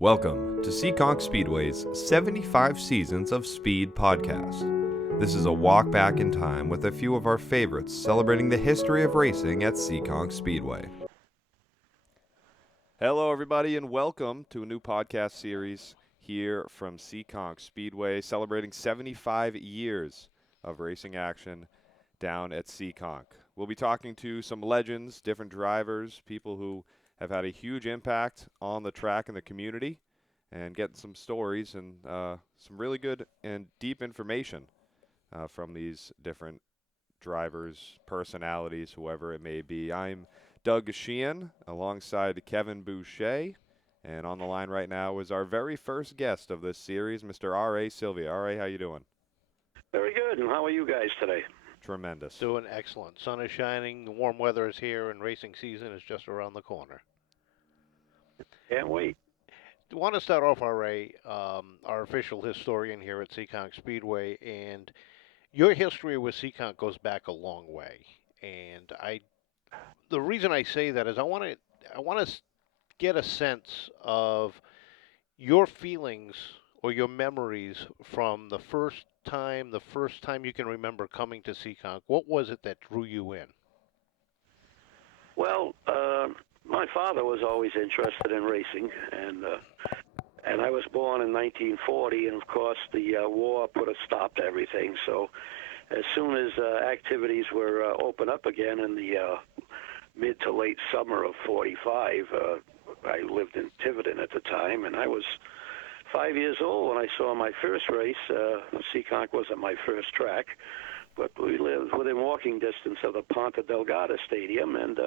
Welcome to Seekonk Speedway's 75 Seasons of Speed podcast. This is a walk back in time with a few of our favorites celebrating the history of racing at Seekonk Speedway. Hello, everybody, and welcome to a new podcast series here from Seekonk Speedway, celebrating 75 years of racing action down at Seekonk. We'll be talking to some legends, different drivers, people who have had a huge impact on the track and the community, and getting some stories and some really good and deep information from these different drivers, personalities, whoever it may be. I'm Doug Sheehan alongside Kevin Boucher, and on the line right now is our very first guest of this series, Mr. RA Silvia. RA, how you doing? Very good, and how are you guys today? Tremendous. Doing excellent. Sun is shining, the warm weather is here, and racing season is just around the corner. Can't wait. I want to start off, RA, our official historian here at Seekonk Speedway, and your history with Seekonk goes back a long way. And the reason I say that is I want to get a sense of your feelings or your memories from the first time you can remember coming to Seekonk. What was it that drew you in? Well, my father was always interested in racing, and I was born in 1940, and of course the war put a stop to everything. So as soon as activities were open up again in the mid to late summer of 45, I lived in Tiverton at the time, and I was 5 years old when I saw my first race. Seekonk wasn't my first track, but we lived within walking distance of the Ponta Delgada Stadium, and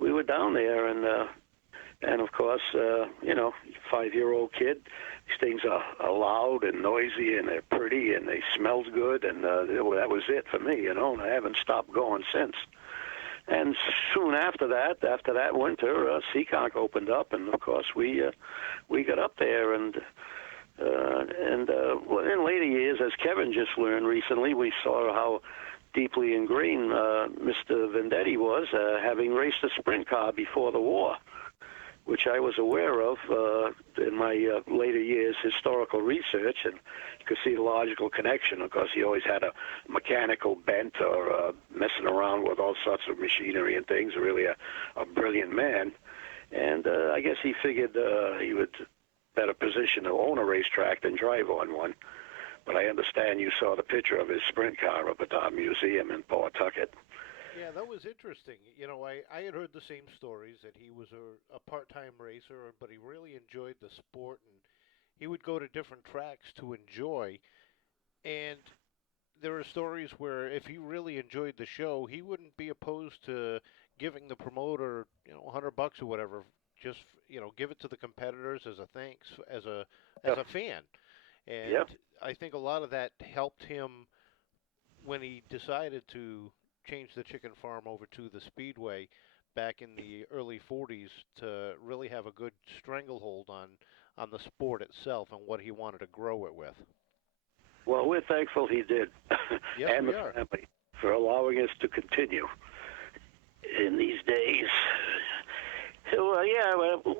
we were down there, and of course, 5-year-old kid, these things are loud and noisy, and they're pretty, and they smelled good, and that was it for me, and I haven't stopped going since. And soon after that winter, Seekonk opened up, and of course we got up there, and in later years, as Kevin just learned recently, we saw how deeply ingrained Mr. Vendetti was, having raced a sprint car before the war, which I was aware of in my later years' historical research, and you could see the logical connection. Of course, he always had a mechanical bent or messing around with all sorts of machinery and things, really a brilliant man. And I guess he figured he would better position to own a racetrack than drive on one. But I understand you saw the picture of his sprint car up at our museum in Pawtucket. Yeah, that was interesting. I had heard the same stories, that he was a part-time racer, but he really enjoyed the sport, and he would go to different tracks to enjoy. And there are stories where if he really enjoyed the show, he wouldn't be opposed to giving the promoter, $100 or whatever, just, give it to the competitors as a thanks, as a fan. And Yep. I think a lot of that helped him when he decided to change the chicken farm over to the Speedway back in the early 40s to really have a good stranglehold on the sport itself and what he wanted to grow it with. Well, we're thankful he did, Yes, and we the are. family, for allowing us to continue in these days. So,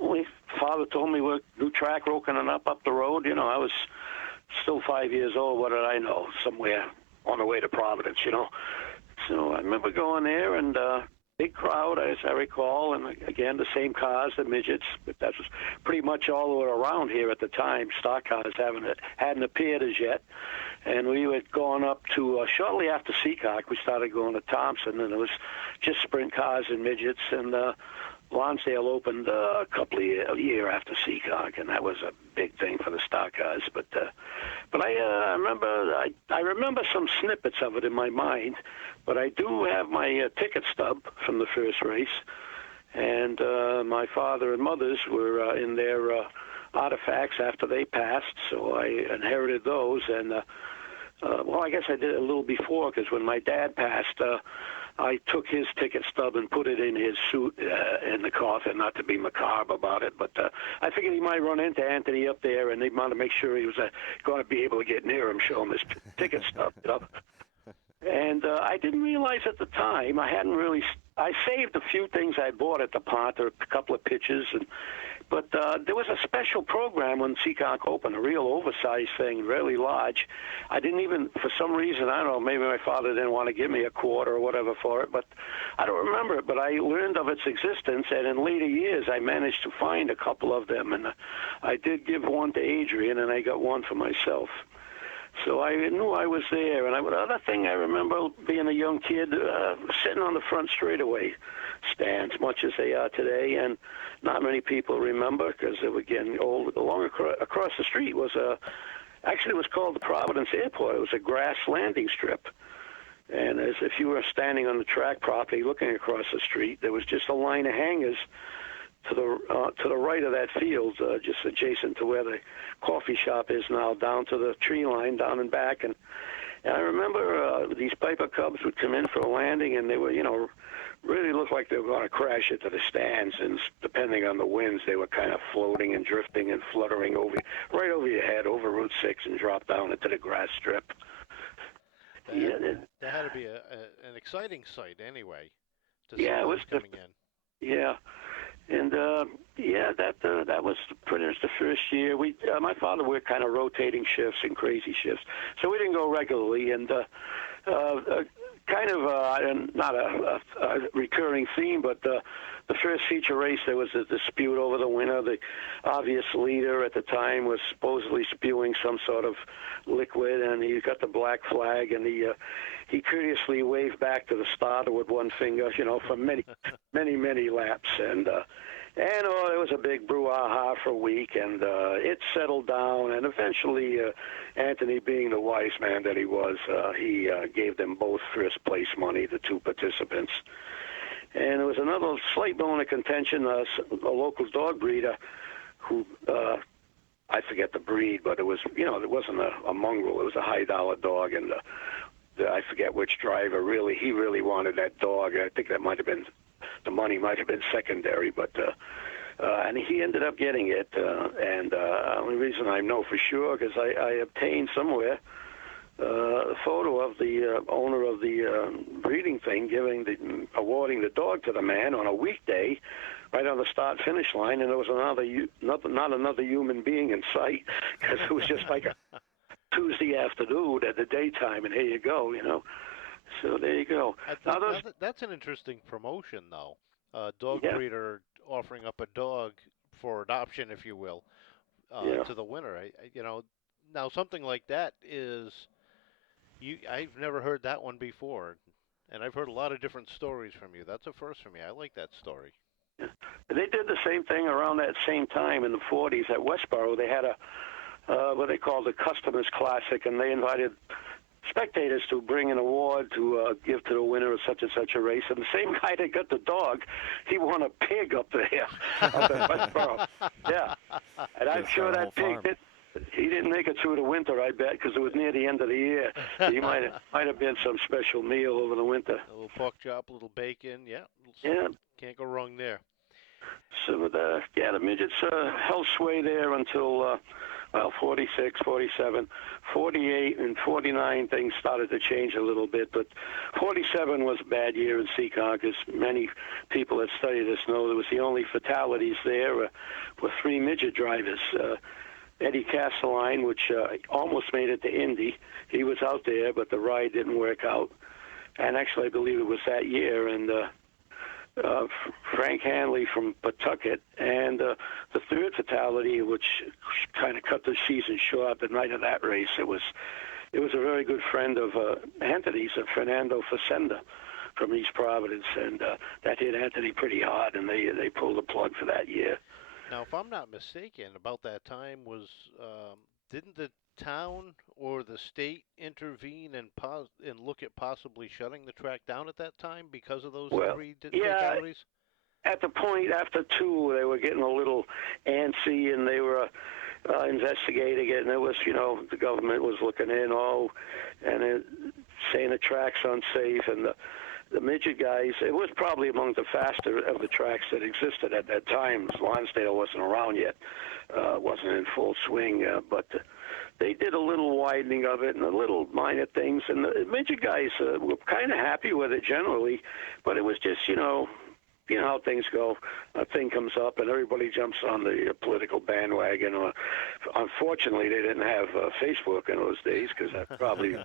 my father told me we're new track opening up the road. I was still 5 years old. What did I know? Somewhere on the way to Providence, So I remember going there, and big crowd, as I recall, and again, the same cars, the midgets, but that was pretty much all that were around here at the time. Stock cars hadn't appeared as yet. And we were going up to, shortly after Seekonk, we started going to Thompson, and it was just sprint cars and midgets, and Lonsdale opened a year after Seekonk, and that was a big thing for the stock cars. But I remember some snippets of it in my mind. But I do have my ticket stub from the first race, and my father and mother's were in their artifacts after they passed, so I inherited those. And I guess I did it a little before, because when my dad passed, I took his ticket stub and put it in his suit in the coffin, not to be macabre about it, but I figured he might run into Anthony up there, and they'd want to make sure he was going to be able to get near him, show him his ticket stub. And I didn't realize at the time, I saved a few things I bought at the Ponta, a couple of pitches, But there was a special program when Seekonk opened, a real oversized thing, really large. I didn't even, for some reason, I don't know, maybe my father didn't want to give me a quarter or whatever for it, but I don't remember it. But I learned of its existence, and in later years I managed to find a couple of them. And I did give one to Adrian, and I got one for myself. So I knew I was there. And the other thing I remember being a young kid, sitting on the front straightaway stands, much as they are today, and not many people remember because they were getting old. Across the street was actually it was called the Providence Airport. It was a grass landing strip. And as if you were standing on the track property looking across the street, there was just a line of hangars to the right of that field, just adjacent to where the coffee shop is now, down to the tree line, down and back. And I remember these Piper Cubs would come in for a landing, and they were, really looked like they were going to crash into the stands. And depending on the winds, they were kind of floating and drifting and fluttering right over your head, over Route 6, and drop down into the grass strip. That had to be an exciting sight anyway, to see it was coming in. Yeah. And that was pretty much the first year. My father worked kind of rotating shifts and crazy shifts, so we didn't go regularly. And kind of not a recurring theme, but the first feature race, there was a dispute over the winner. The obvious leader at the time was supposedly spewing some sort of liquid, and he got the black flag, and he courteously waved back to the starter with one finger, for many, many laps. And it was a big brouhaha for a week, and it settled down, and eventually Anthony, being the wise man that he was, he gave them both first place money, the two participants. And there was another slight bone of contention, a local dog breeder who, I forget the breed, but it was, it wasn't a mongrel, it was a high-dollar dog, and I forget which driver he really wanted that dog. I think that might have been, the money might have been secondary, but and he ended up getting it. And the only reason I know for sure, because I obtained somewhere a photo of the owner of the breeding thing awarding the dog to the man on a weekday, right on the start-finish line, and there was not another human being in sight, because it was just like a Tuesday afternoon at the daytime, and here you go, So there you go. That's an interesting promotion, though. Dog breeder offering up a dog for adoption, if you will, to the winner. Now something like that is, I've never heard that one before, and I've heard a lot of different stories from you. That's a first for me. I like that story. Yeah. They did the same thing around that same time in the 40s at Westboro. They had what they called a Customers Classic, and they invited spectators to bring an award to give to the winner of such and such a race. And the same guy that got the dog, he won a pig up there, up at Westboro. Yeah. And I'm sure that pig he didn't make it through the winter, I bet, because it was near the end of the year. He might have been some special meal over the winter. A little pork chop, a little bacon, yeah. Can't go wrong there. So the midgets held sway there until 46, 47, 48, and 49 things started to change a little bit. But 47 was a bad year in Seekonk, as many people that study this know. There was the only fatalities there were three midget drivers. Eddie Castelline, which almost made it to Indy. He was out there, but the ride didn't work out. And actually, I believe it was that year. And Frank Hanley from Pawtucket, and the third fatality, which kind of cut the season short the night of that race. It was a very good friend of Anthony's, Fernando Facenda from East Providence, and that hit Anthony pretty hard, and they pulled the plug for that year. Now, if I'm not mistaken, about that time didn't the town or the state intervene and look at possibly shutting the track down at that time because of those three fatalities? At the point after two, they were getting a little antsy, and they were investigating it, and it was, the government was looking in, and saying the track's unsafe, and the midget guys, it was probably among the faster of the tracks that existed at that time. Lonsdale wasn't around yet, wasn't in full swing, but they did a little widening of it and a little minor things, and the midget guys were kind of happy with it generally, but it was just, you know how things go. A thing comes up and everybody jumps on the political bandwagon. Or, unfortunately, they didn't have Facebook in those days because that'd probably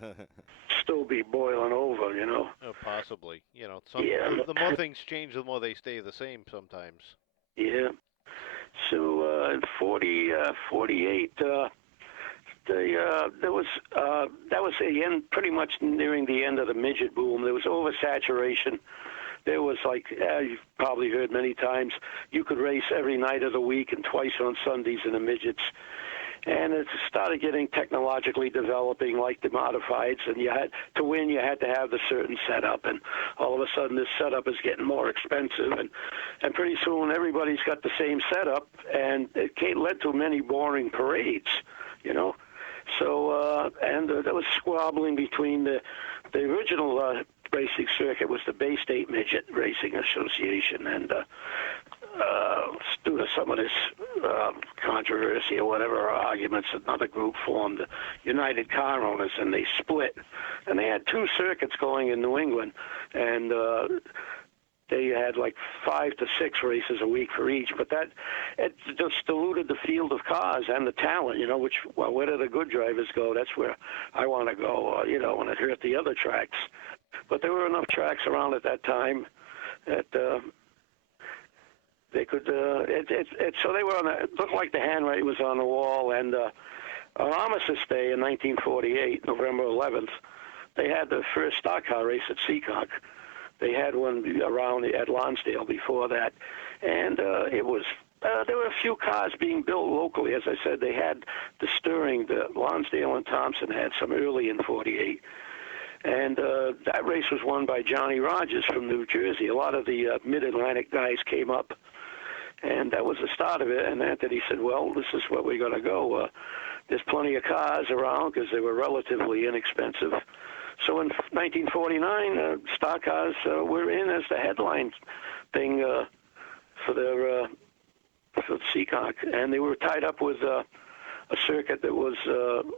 still be boiling over, you know. Possibly. You know, Yeah. the more things change, the more they stay the same sometimes. Yeah. So in 48, there was that was the end, pretty much nearing the end of the midget boom. There was oversaturation. There was like, you've probably heard many times, you could race every night of the week and twice on Sundays in the midgets. And it started getting technologically developing, like the modifieds, and you had to win. You had to have the certain setup, and all of a sudden, this setup is getting more expensive, and pretty soon everybody's got the same setup, and it led to many boring parades, you know. So there was squabbling between the original racing circuit was the Bay State Midget Racing Association, and due to some of this controversy or whatever, or arguments, another group formed, the United Car Owners, and they split. And they had two circuits going in New England, and they had like 5 to 6 races a week for each. But it just diluted the field of cars and the talent, you know, where do the good drivers go? That's where I want to go, you know, and it hurt the other tracks. But there were enough tracks around at that time that they could. So they were on. It looked like the handwriting was on the wall. And on Armistice Day in 1948, November 11th, they had the first stock car race at Seekonk. They had one around at Lonsdale before that, and it was. There were a few cars being built locally. As I said, they had the Stirring, the Lonsdale and Thompson had some early in 48. And that race was won by Johnny Rogers from New Jersey. A lot of the Mid-Atlantic guys came up, and that was the start of it. And Anthony said, well, this is where we're going to go. There's plenty of cars around because they were relatively inexpensive. So in 1949, stock cars were in as the headline thing for Seekonk. And they were tied up with a circuit that was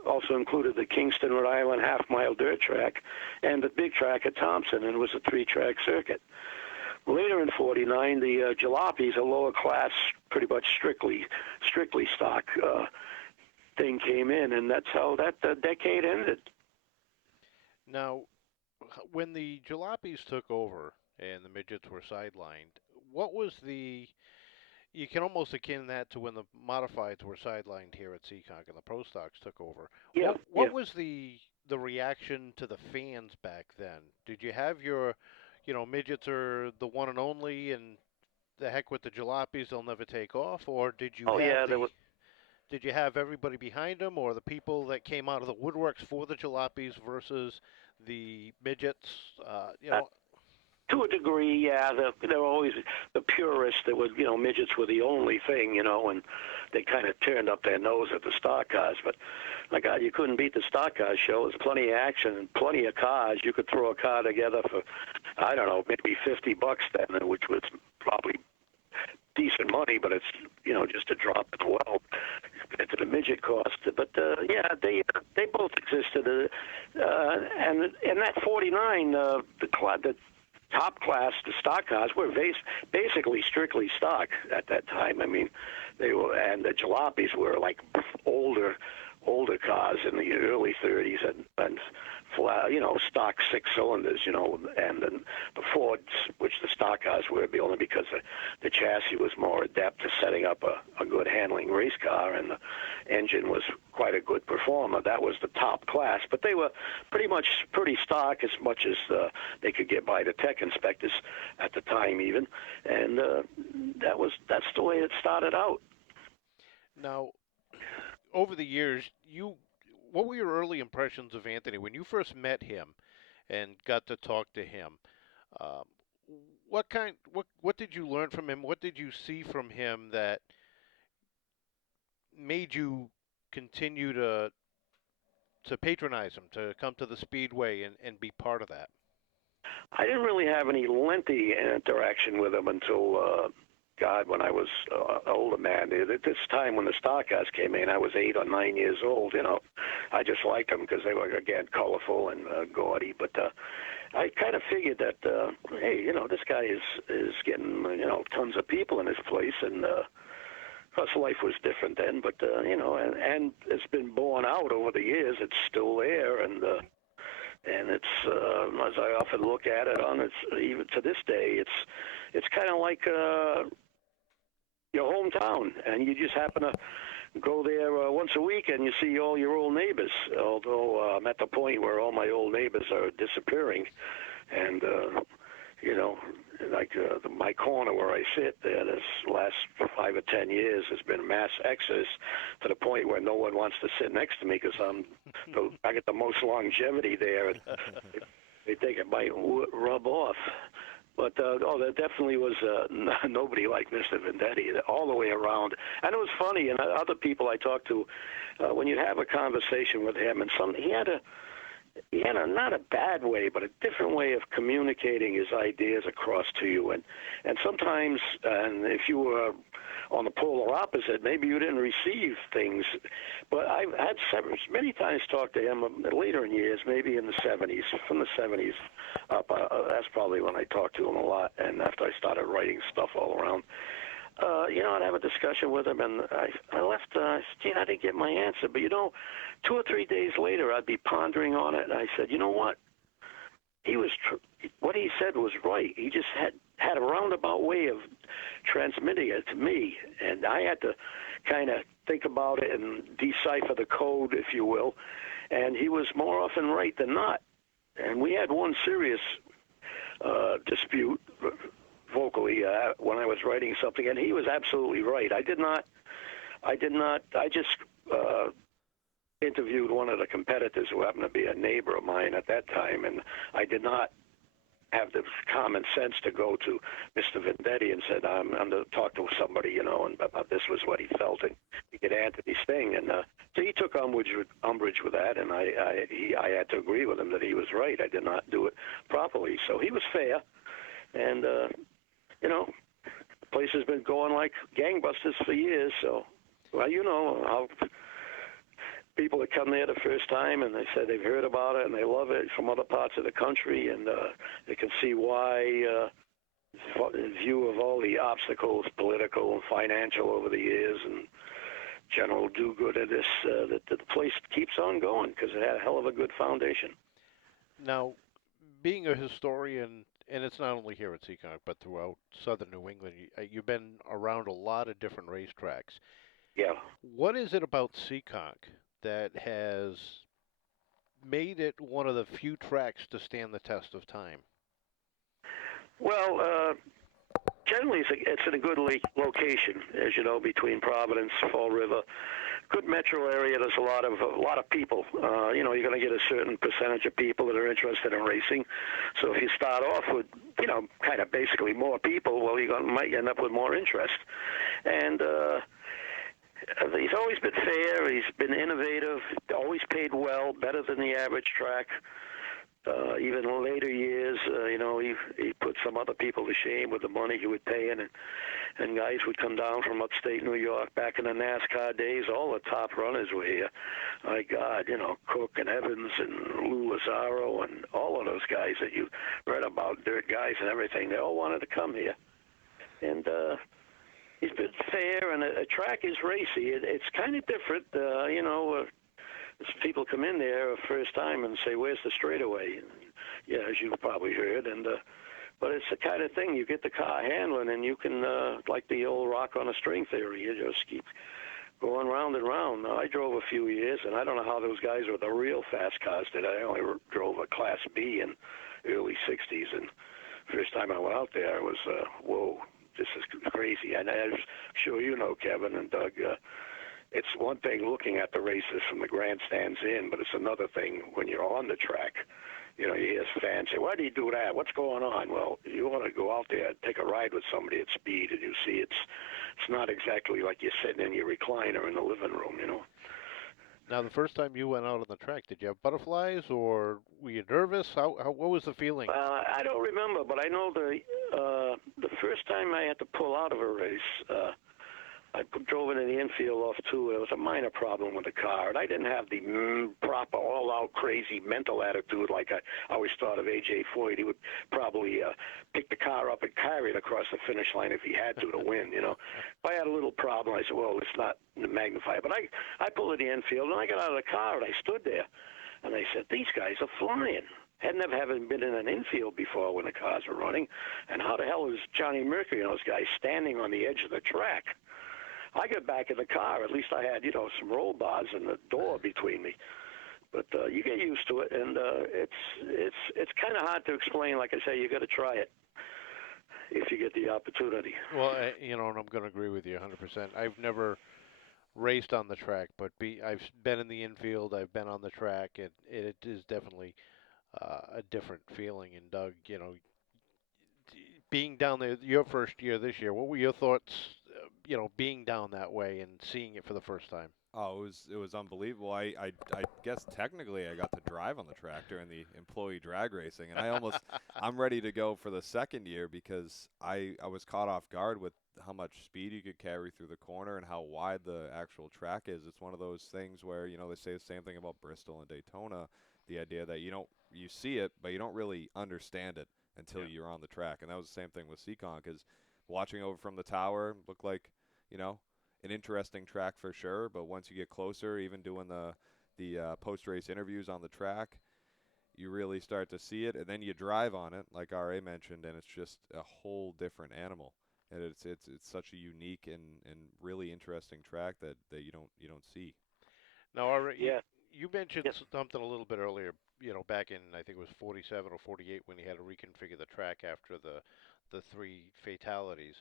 also included the Kingston, Rhode Island half-mile dirt track and the big track at Thompson, and it was a 3-track circuit. Later in 49, the Jalopies, a lower class, pretty much strictly stock thing came in, and that's how that decade ended. Now, when the Jalopies took over and the midgets were sidelined, what was the... You can almost akin that to when the modifieds were sidelined here at Seekonk and the Pro Stocks took over. Yeah. What was the reaction to the fans back then? Did you have your, you know, midgets are the one and only, and the heck with the Jalopies, they'll never take off, or did you did you have everybody behind them, or the people that came out of the woodworks for the Jalopies versus the midgets? You know. To a degree, yeah. There were always the purists that would, you know, midgets were the only thing, you know, and they kind of turned up their nose at the stock cars. But, my God, you couldn't beat the stock car show. There's plenty of action and plenty of cars. You could throw a car together for, I don't know, maybe $50 then, which was probably decent money, but it's, you know, just a drop in the well to the midget cost. But yeah, they both existed, and in that 49, the top class, the stock cars were basically strictly stock at that time. I mean, they were, and the Jalopies were like older cars in the early 30s and you know, stock 6 cylinders, you know, and then the Fords, which the stock cars were, only because the chassis was more adept to setting up a good handling race car, and the engine was quite a good performer. That was the top class, but they were pretty stock as much as they could get by the tech inspectors at the time even, and that's the way it started out. Now, over the years, what were your early impressions of Anthony when you first met him and got to talk to him? What did you learn from him? What did you see from him that made you continue to patronize him, to come to the Speedway and be part of that? I didn't really have any lengthy interaction with him until when I was an older man. At this time when the stock cars came in, I was 8 or 9 years old, you know. I just liked them because they were, again, colorful and gaudy. But I kind of figured that, hey, this guy is getting, tons of people in his place, and plus life was different then. But and it's been borne out over the years. It's still there, and it's as I often look at it on, it's even to this day, it's kind of like your hometown, and you just happen to go there once a week and you see all your old neighbors, although I'm at the point where all my old neighbors are disappearing. And, my corner where I sit there this last 5 or 10 years has been mass exodus to the point where no one wants to sit next to me because I get the most longevity there. And they think it might rub off. But, there definitely was nobody like Mr. Vendetti all the way around. And it was funny, and other people I talked to, when you have a conversation with him, and he had a not a bad way, but a different way of communicating his ideas across to you. And sometimes, and if you were on the polar opposite, maybe you didn't receive things. But I've had many times talked to him later in years, maybe in the 70s, from the 70s up. That's probably when I talked to him a lot, and after I started writing stuff all around. I'd have a discussion with him, and I left. I said, gee, I didn't get my answer. But, 2 or 3 days later, I'd be pondering on it, and I said, you know what? What he said was right. He just had a roundabout way of transmitting it to me, and I had to kind of think about it and decipher the code, if you will. And he was more often right than not. And we had one serious dispute vocally when I was writing something, and he was absolutely right. I just interviewed one of the competitors who happened to be a neighbor of mine at that time, and I did not have the common sense to go to Mr. Vendetti and said, I'm going to talk to somebody, and this was what he felt, and he get Anthony's thing. And so he took umbrage with that, and I had to agree with him that he was right. I did not do it properly. So he was fair, and, the place has been going like gangbusters for years. So, well, how people that come there the first time and they say they've heard about it and they love it from other parts of the country, and they can see why, in view of all the obstacles, political and financial over the years and general do-goodness, that the place keeps on going because it had a hell of a good foundation. Now, being a historian, and it's not only here at Seekonk, but throughout southern New England, you've been around a lot of different racetracks. Yeah. What is it about Seekonk that has made it one of the few tracks to stand the test of time? Well, generally it's in a good location, as you know, between Providence, Fall River. Good metro area. There's a lot of people. You're going to get a certain percentage of people that are interested in racing. So if you start off with, kind of basically more people, well, might end up with more interest. And he's always been fair. He's been innovative. Always paid well, better than the average track. Even in later years, he put some other people to shame with the money he would pay in, and guys would come down from upstate New York back in the NASCAR days. All the top runners were here. My God, Cook and Evans and Lou Lazaro and all of those guys that you read about, dirt guys and everything. They all wanted to come here, and he's been fair, and a track is racy. It's kind of different, people come in there first time and say, "Where's the straightaway?" Yeah, as you've probably heard, and but it's the kind of thing you get the car handling, and you can like the old rock on a string theory. You just keep going round and round. Now, I drove a few years, and I don't know how those guys with the real fast cars did. I only drove a Class B in early '60s, and first time I went out there, I was whoa, this is crazy. And I'm sure you know, Kevin and Doug. It's one thing looking at the races from the grandstands in, but it's another thing when you're on the track. You hear fans say, "Why do you do that? What's going on?" Well, you want to go out there and take a ride with somebody at speed, and you see it's not exactly like you're sitting in your recliner in the living room, Now, the first time you went out on the track, did you have butterflies, or were you nervous? What was the feeling? I don't remember, but I know the first time I had to pull out of a race, drove into the infield off two. There was a minor problem with the car, and I didn't have the proper all-out crazy mental attitude like I always thought of A.J. Foyt. He would probably pick the car up and carry it across the finish line if he had to win, you know. If I had a little problem, I said, well, let's not magnify it. But I pulled in the infield, and I got out of the car, and I stood there, and I said, these guys are flying. Had never having been in an infield before when the cars were running, and how the hell is Johnny Mercury and those guys standing on the edge of the track? I got back in the car. At least I had, you know, some roll bars and the door between me. But you get used to it, and it's kind of hard to explain. Like I say, you got to try it if you get the opportunity. Well, you know, and I'm going to agree with you 100%. I've never raced on the track, but I've been in the infield. I've been on the track, and it is definitely a different feeling. And Doug, you know, being down there, your first year this year, what were your thoughts? You know, being down that way and seeing it for the first time. Oh, it was unbelievable. I guess technically I got to drive on the track during the employee drag racing, and I'm ready to go for the second year because I was caught off guard with how much speed you could carry through the corner and how wide the actual track is. It's one of those things where, you know, they say the same thing about Bristol and Daytona, the idea that you see it, but you don't really understand it until you're on the track. And that was the same thing with Seekonk, because watching over from the tower looked like, you know, an interesting track for sure, but once you get closer, even doing the post-race interviews on the track, you really start to see it, and then you drive on it, like RA mentioned, and it's just a whole different animal. And it's such a unique and really interesting track that you don't see. Now, RA, you mentioned something a little bit earlier. You know, back in I think it was 47 or 48 when he had to reconfigure the track after the three fatalities.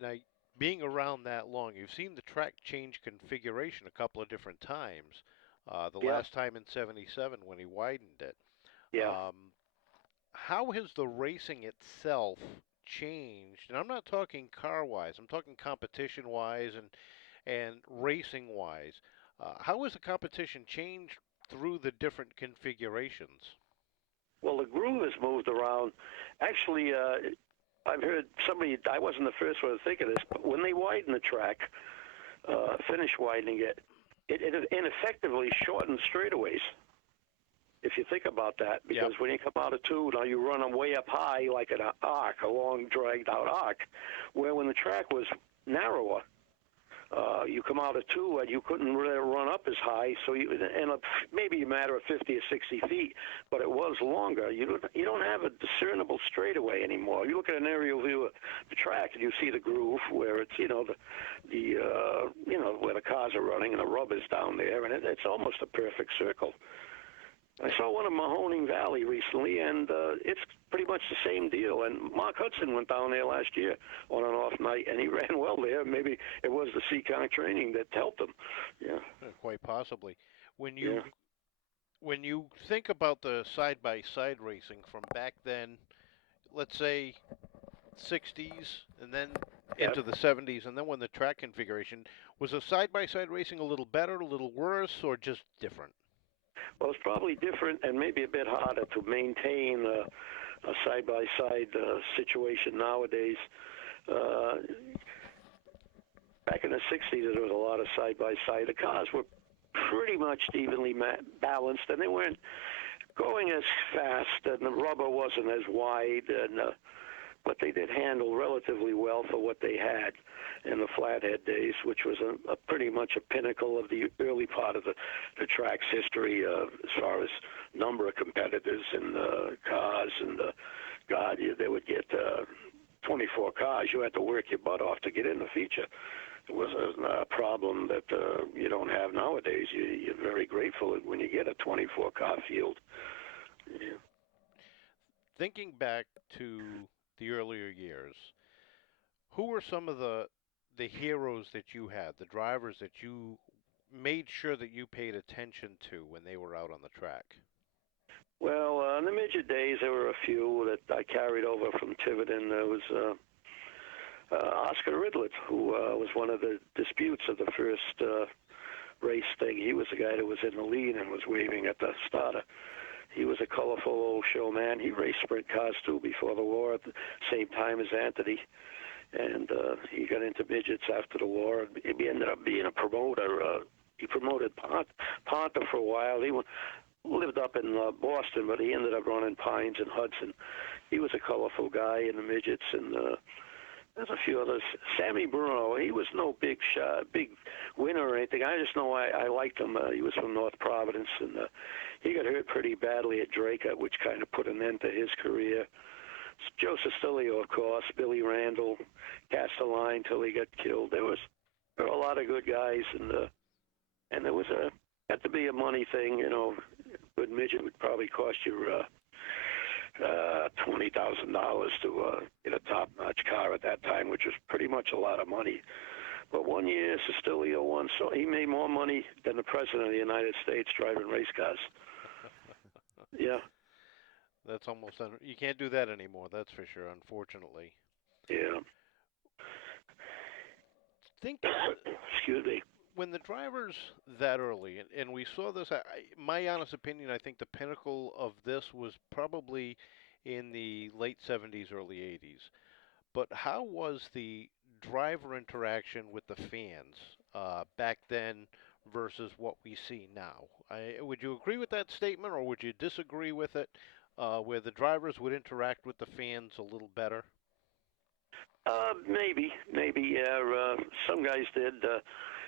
Now, being around that long, you've seen the track change configuration a couple of different times. The last time in '77 when he widened it. Yeah. How has the racing itself changed? And I'm not talking car-wise. I'm talking competition-wise and racing-wise. How has the competition changed through the different configurations? Well, the groove has moved around. Actually, I've heard somebody, I wasn't the first one to think of this, but when they widen the track, finish widening it, it ineffectively shortens straightaways. If you think about that, because when you come out of two, now you run them way up high like an arc, a long dragged out arc, where when the track was narrower, you come out of two and you couldn't really run up as high, so you end up maybe a matter of 50 or 60 feet, but it was longer. You don't have a discernible straightaway anymore. You look at an aerial view of the track and you see the groove where it's, you know, where the cars are running and the rubber's down there, and it's almost a perfect circle. I saw one in Mahoning Valley recently, and it's pretty much the same deal. And Mark Hudson went down there last year on an off night, and he ran well there. Maybe it was the Seekonk training that helped him. Yeah, quite possibly. When you think about the side-by-side racing from back then, let's say 60s, and then into the 70s, and then when the track configuration, was the side-by-side racing a little better, a little worse, or just different? Well, it's probably different and maybe a bit harder to maintain a side-by-side situation nowadays. Back in the 60s, there was a lot of side-by-side. The cars were pretty much evenly balanced, and they weren't going as fast, and the rubber wasn't as wide, but they did handle relatively well for what they had in the flathead days, which was a pretty much a pinnacle of the early part of the track's history as far as number of competitors and cars. And God, they would get 24 cars. You had to work your butt off to get in the feature. It was a problem that you don't have nowadays. You're very grateful when you get a 24-car field. Yeah. Thinking back to the earlier years, who were some of the heroes that you had, the drivers that you made sure that you paid attention to when they were out on the track? Well, in the midget days, there were a few that I carried over from Tiverton. There was Oscar Ridlett, who was one of the disputes of the first race thing. He was the guy that was in the lead and was waving at the starter. He was a colorful old showman. He raced sprint cars, too, before the war at the same time as Anthony. and he got into midgets after the war. He ended up being a promoter. He promoted Ponta for a while. He lived up in Boston, but he ended up running Pines and Hudson. He was a colorful guy in the midgets, and there's a few others. Sammy Bruno, he was no big winner or anything. I just know I liked him. He was from North Providence, and he got hurt pretty badly at Dracut, which kind of put an end to his career. Joe Sestilio, of course, Billy Randall, Castelline till he got killed. There were a lot of good guys, and there was had to be a money thing. You know, a good midget would probably cost you $20,000 to get a top-notch car at that time, which was pretty much a lot of money. But one year, Sestilio won, so he made more money than the President of the United States driving race cars. Yeah. That's almost you can't do that anymore. That's for sure. Unfortunately. Yeah. Think. Excuse me. When the drivers that early, and we saw this, my honest opinion, I think the pinnacle of this was probably in the late 70s, early 80s. But how was the driver interaction with the fans back then versus what we see now? Would you agree with that statement, or would you disagree with it, where the drivers would interact with the fans a little better? Maybe, yeah. Some guys did.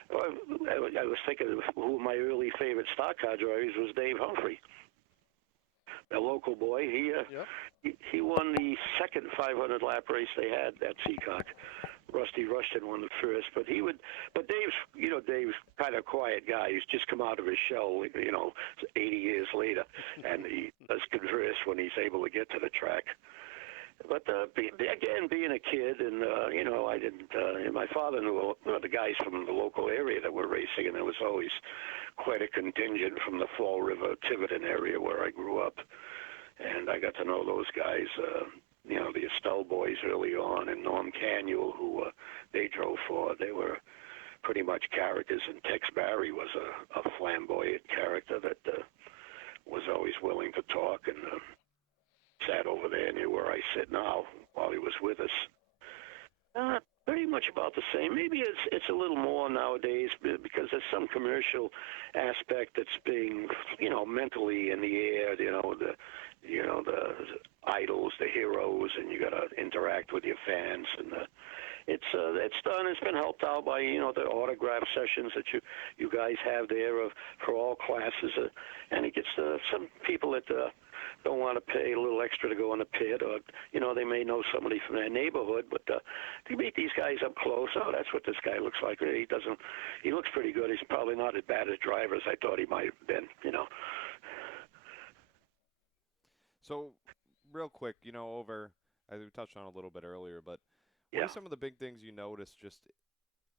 I was thinking of who my early favorite stock car drivers was. Dave Humphrey, a local boy. He won the second 500 lap race they had at Seekonk. Rusty Rushton won the first, but Dave's kind of a quiet guy. He's just come out of his shell, 80 years later, and he does converse when he's able to get to the track. But again, being a kid, and I didn't. My father knew the guys from the local area that were racing, and there was always quite a contingent from the Fall River, Tiverton area where I grew up, and I got to know those guys. The Estelle boys early on, and Norm Canuel, who they drove for. They were pretty much characters, and Tex Barry was a flamboyant character that was always willing to talk and. Sat over there near where I sit now while he was with us. Pretty much about the same. Maybe it's a little more nowadays because there's some commercial aspect that's being, mentally in the air. The idols, the heroes, and you got to interact with your fans, and it's done. It's been helped out by the autograph sessions that you guys have there for all classes, and it gets some people that. Don't want to pay a little extra to go in the pit, or they may know somebody from their neighborhood, but to meet these guys up close, that's what this guy looks like. He looks pretty good. He's probably not as bad a driver as I thought he might have been. So, real quick, as we touched on a little bit earlier, but what are some of the big things you noticed just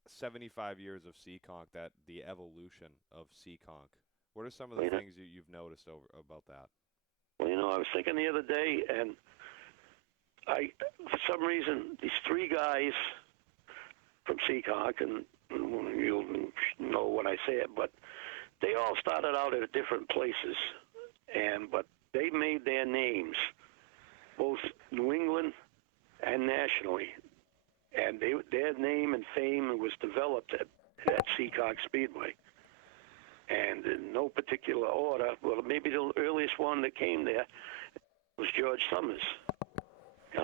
75 years of Seekonk, that the evolution of Seekonk? What are some of the things you've noticed about that? Well, I was thinking the other day, and for some reason, these three guys from Seekonk, and you'll know when I say it, but they all started out at different places, but they made their names, both New England and nationally, and their name and fame was developed at Seekonk Speedway. And in no particular order, well, maybe the earliest one that came there was George Summers.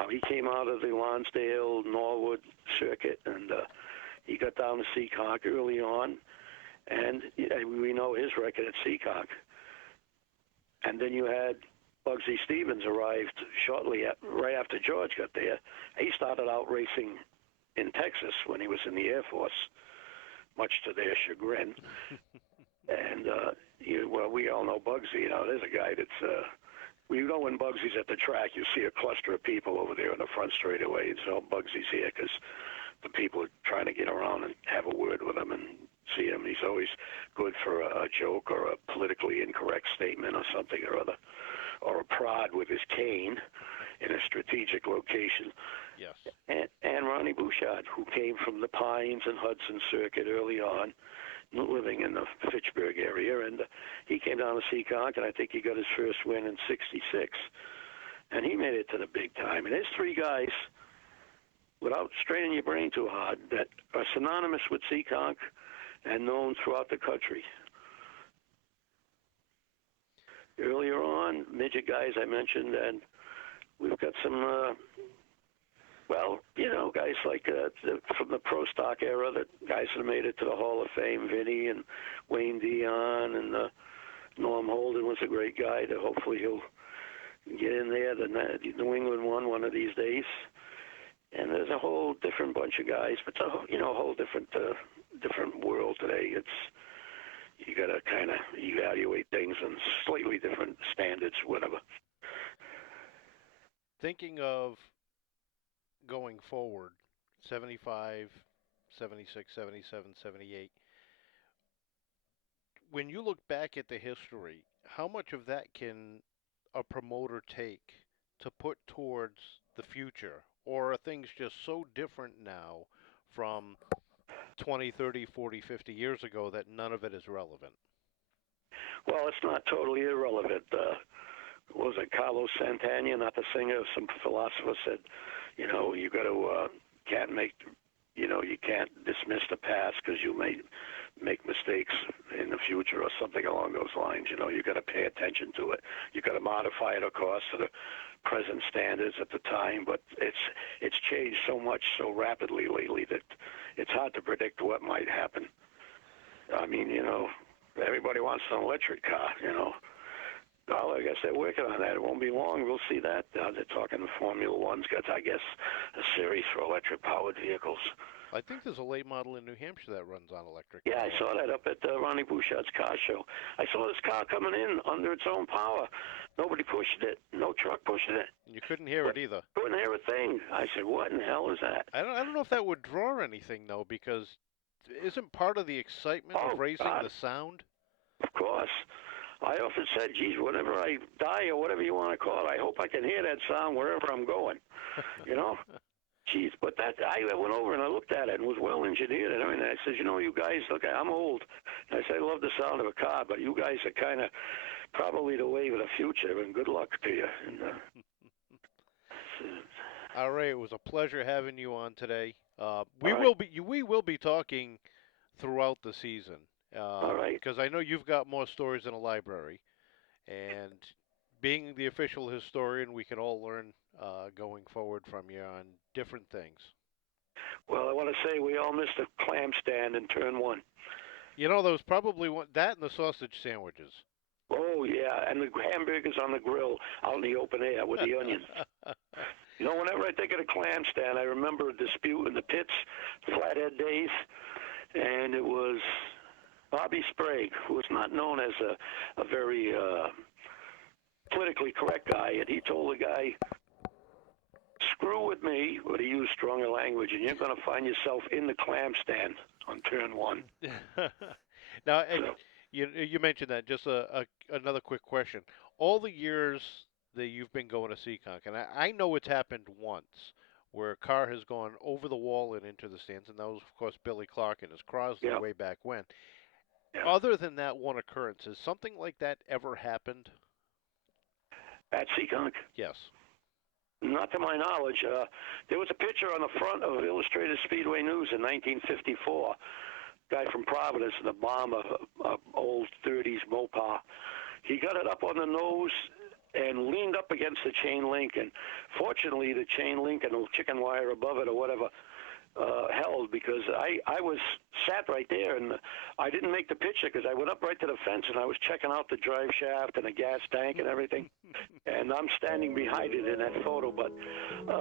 He came out of the Lonsdale, Norwood circuit, and he got down to Seekonk early on, and we know his record at Seekonk. And then you had Bugsy Stevens arrived right after George got there. He started out racing in Texas when he was in the Air Force, much to their chagrin. And, we all know Bugsy. There's a guy that's, when Bugsy's at the track, you see a cluster of people over there in the front straightaway. Bugsy's here because the people are trying to get around and have a word with him and see him. He's always good for a joke or a politically incorrect statement or something or other, or a prod with his cane in a strategic location. Yes. And Ronnie Boucher, who came from the Pines and Hudson circuit early on, living in the Fitchburg area, and he came down to Seekonk, and I think he got his first win in '66, and he made it to the big time. And there's three guys without straining your brain too hard, that are synonymous with Seekonk and known throughout the country. Earlier on, midget guys I mentioned, and we've got some, guys like from the Pro Stock era, that guys that made it to the Hall of Fame, Vinny and Wayne Dion, and Norm Holden was a great guy. That hopefully he'll get in there. The New England one of these days. And there's a whole different bunch of guys, but it's a whole different world today. You got to kind of evaluate things on slightly different standards, whatever. Thinking of going forward, 75, 76, 77, 78, when you look back at the history, how much of that can a promoter take to put towards the future? Or are things just so different now from 20, 30, 40, 50 years ago that none of it is relevant? Well, it's not totally irrelevant. Was it Carlos Santana, not the singer? Some philosopher said, you can't dismiss the past because you may make mistakes in the future or something along those lines. You got to pay attention to it. You got to modify it, of course, to the present standards at the time. But it's changed so much so rapidly lately that it's hard to predict what might happen. I mean, everybody wants an electric car. Well, I guess they're working on that. It won't be long. We'll see that. They're talking Formula One's got, I guess, a series for electric-powered vehicles. I think there's a late model in New Hampshire that runs on electric. Yeah, I saw that up at Ronnie Boucher's car show. I saw this car coming in under its own power. Nobody pushed it. No truck pushing it. You couldn't hear it either. Couldn't hear a thing. I said, what in the hell is that? I don't know if that would draw anything, though, because isn't part of the excitement of racing the sound? Of course. I often said, geez, whenever I die or whatever you want to call it, I hope I can hear that sound wherever I'm going, Geez, but I went over and I looked at it and it was well engineered and everything. I said, you guys, look, I'm old. And I said, I love the sound of a car, but you guys are kind of probably the wave of the future, and good luck to you. And, all right, it was a pleasure having you on today. We will be talking throughout the season. All right. Because I know you've got more stories in a library, and being the official historian, we can all learn going forward from you on different things. Well, I want to say we all missed the clam stand in turn one. There was probably that and the sausage sandwiches. Oh, yeah, and the hamburgers on the grill out in the open air with the onions. Whenever I think of the clam stand, I remember a dispute in the pits, Flathead days, and it was Bobby Sprague, who was not known as a very politically correct guy, and he told the guy, screw with me, but he used stronger language, and you're going to find yourself in the clam stand on turn one. Now, you mentioned that. Just another quick question. All the years that you've been going to Seekonk, and I know it's happened once, where a car has gone over the wall and into the stands, and that was, of course, Billy Clark and his Crosley way back when. Yeah. Other than that one occurrence, has something like that ever happened? At Seekonk? Yes. Not to my knowledge. There was a picture on the front of Illustrated Speedway News in 1954. Guy from Providence in a bomber, old 30s Mopar. He got it up on the nose and leaned up against the chain link. And fortunately, the chain link and the chicken wire above it or whatever held, because I was sat right there, and I didn't make the picture because I went up right to the fence and I was checking out the drive shaft and the gas tank and everything, and I'm standing behind it in that photo. But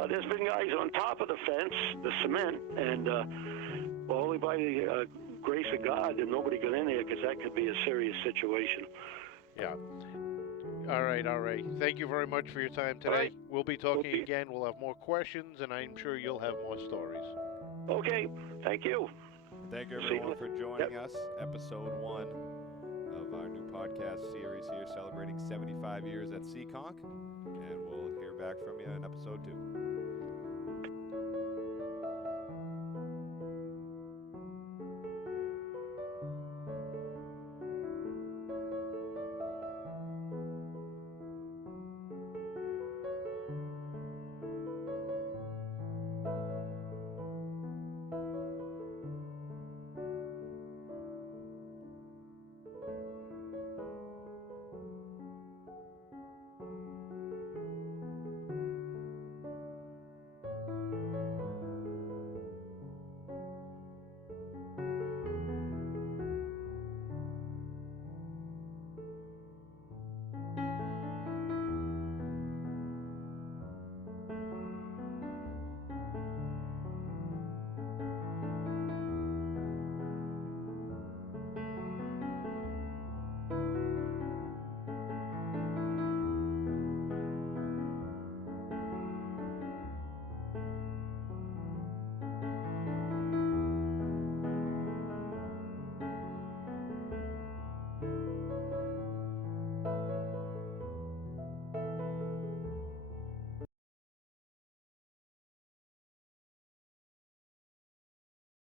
there's been guys on top of the fence, the cement, and only by the grace of God that nobody got in there, because that could be a serious situation. Yeah. All right. Thank you very much for your time today. Right. We'll be talking again. We'll have more questions, and I'm sure you'll have more stories. Okay. Thank you. Thank you, everyone, for joining us. Episode 1 of our new podcast series here, celebrating 75 years at Seekonk. And we'll hear back from you in episode 2.